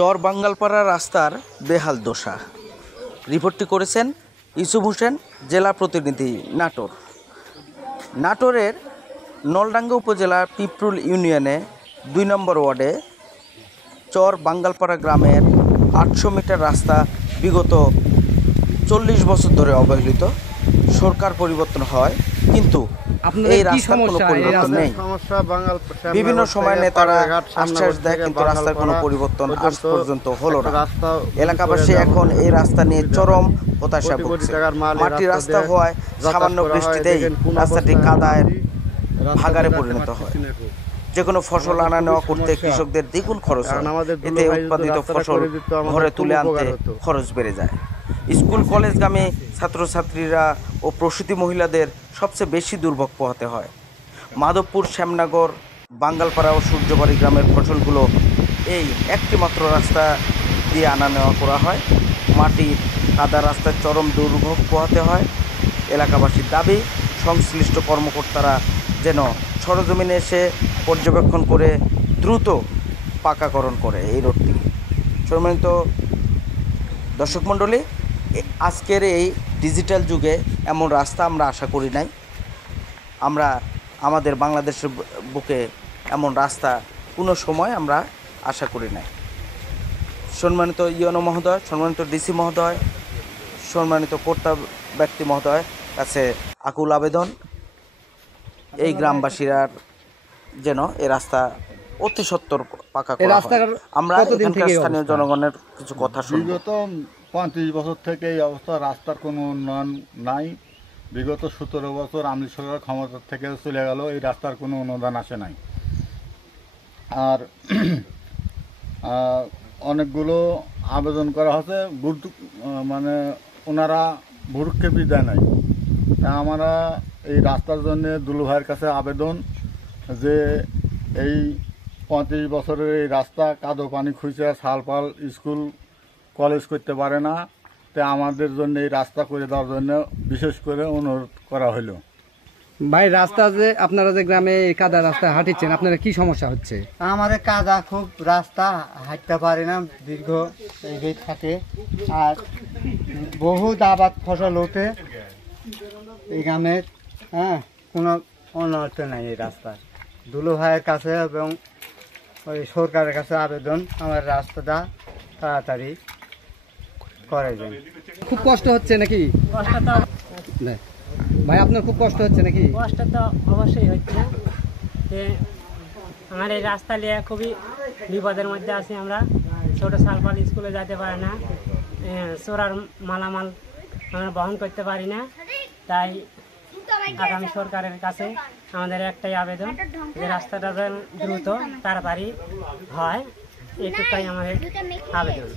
চর বাঙ্গালপাড়া রাস্তার বেহাল দশা। রিপোর্টটি করেছেন ইউসুফ হোসেন, জেলা প্রতিনিধি, নাটোর। নাটোরের নলডাঙ্গা উপজেলার পিপরুল ইউনিয়নে ২ নম্বর ওয়ার্ডে চর বাঙ্গালপাড়া গ্রামের ৮০০ মিটার রাস্তা বিগত ৪০ বছর ধরে অবহেলিত। সরকার পরিবর্তন হয় কিন্তু এই রাস্তার কোনো পরিবর্তন নেই। বিভিন্ন সময় নেতারা আশ্বাস দেয় কিন্তু রাস্তার কোনো পরিবর্তন আজ পর্যন্ত হলো না। এলাকাবাসী এখন এই রাস্তা নিয়ে চরম হতাশা ভুগছে। মাটির রাস্তা হওয়ায় সামান্য বৃষ্টিতেই রাস্তাটি কাদায় ভাগাড়ে পরিণত হয়। যে কোনো ফসল আনা নেওয়া করতে কৃষকদের দ্বিগুণ খরচ হয়। এতে উৎপাদিত ফসল ঘরে তুলে আনতে খরচ বেড়ে যায়। স্কুল কলেজগামী ছাত্রছাত্রীরা ও প্রসূতি মহিলাদের সবচেয়ে বেশি দুর্ভোগ পোহাতে হয়। মাধবপুর, শ্যামনগর, বাঙ্গালপাড়া ও সূর্যবাড়ি গ্রামের ফসলগুলো এই একটি মাত্র রাস্তা দিয়ে আনা নেওয়া করা হয়। মাটির কাদা রাস্তায় চরম দুর্ভোগ পোহাতে হয়। এলাকাবাসীর দাবি, সংশ্লিষ্ট কর্মকর্তারা যেন সরজমিনে এসে পর্যবেক্ষণ করে দ্রুত পাকাকরণ করে এই রোডটি। সম্মানিত দর্শক মণ্ডলী, আজকের এই ডিজিটাল যুগে এমন রাস্তা আমরা আশা করি নাই। আমরা আমাদের বাংলাদেশের বুকে এমন রাস্তা কোনো সময় আমরা আশা করি নাই। সম্মানিত ইউনো মহোদয়, সম্মানিত ডিসি মহোদয়, সম্মানিত কর্তা ব্যক্তি মহোদয় কাছে আকুল আবেদন, এই গ্রামবাসীরা যেন এই রাস্তা অতি সত্বর পাকা করা হয়। আমরা এখানকার স্থানীয় জনগণের কিছু কথা শুনি। বিগত ৩৫ বছর থেকে এই অবস্থা, রাস্তার কোনো উন্নয়ন নাই। বিগত ১৭ বছর আমলি সরকার ক্ষমতা থেকে চলে গেল, এই রাস্তার কোনো অনুদান আসে নাই। আর অনেকগুলো আবেদন করা হচ্ছে, মানে ওনারা ভুরুক্ষেপই দেয় নাই। তা আমরা এই রাস্তার জন্য দুলু ভাইয়ের কাছে আবেদন যে এই ৩৫ বছরের এই রাস্তা কাদো পানি খুঁজে সালপাল স্কুল কলেজ করতে পারে না, তা আমাদের জন্য এই রাস্তা করে দেওয়ার জন্য বিশেষ করে অনুরোধ করা হলো। ভাই, রাস্তা যে আপনারা যে গ্রামে কাদা রাস্তায় হাঁটিচ্ছেন, আপনারা কি সমস্যা হচ্ছে? আমাদের কাদা খুব, রাস্তা হাঁটতে পারি না, দীর্ঘ এই থাকে। আর বহুত আবাদ ফসল হতে এই গ্রামের কোনো উন্নত নাই এই রাস্তা। দুলু ভাইয়ের কাছে এবং ওই সরকারের কাছে আবেদন, আমার রাস্তাটা তাড়াতাড়ি করে দেন। খুব কষ্ট হচ্ছে নাকি? কষ্ট তো ভাই, আপনার খুব কষ্ট হচ্ছে নাকি? কষ্ট তো অবশ্যই হচ্ছে। যে আমার এই রাস্তা নিয়ে খুবই বিপদের মধ্যে আছি আমরা। ছোটো সালপাল স্কুলে যেতে পারে না, চোরার মালামাল আমরা বহন করতে পারি না। তাই আগামী সরকারের কাছে আমাদের একটাই আবেদন যে রাস্তাটা দ্রুত তাড়াতাড়ি হয়, এটুকাই আমাদের আবেদন।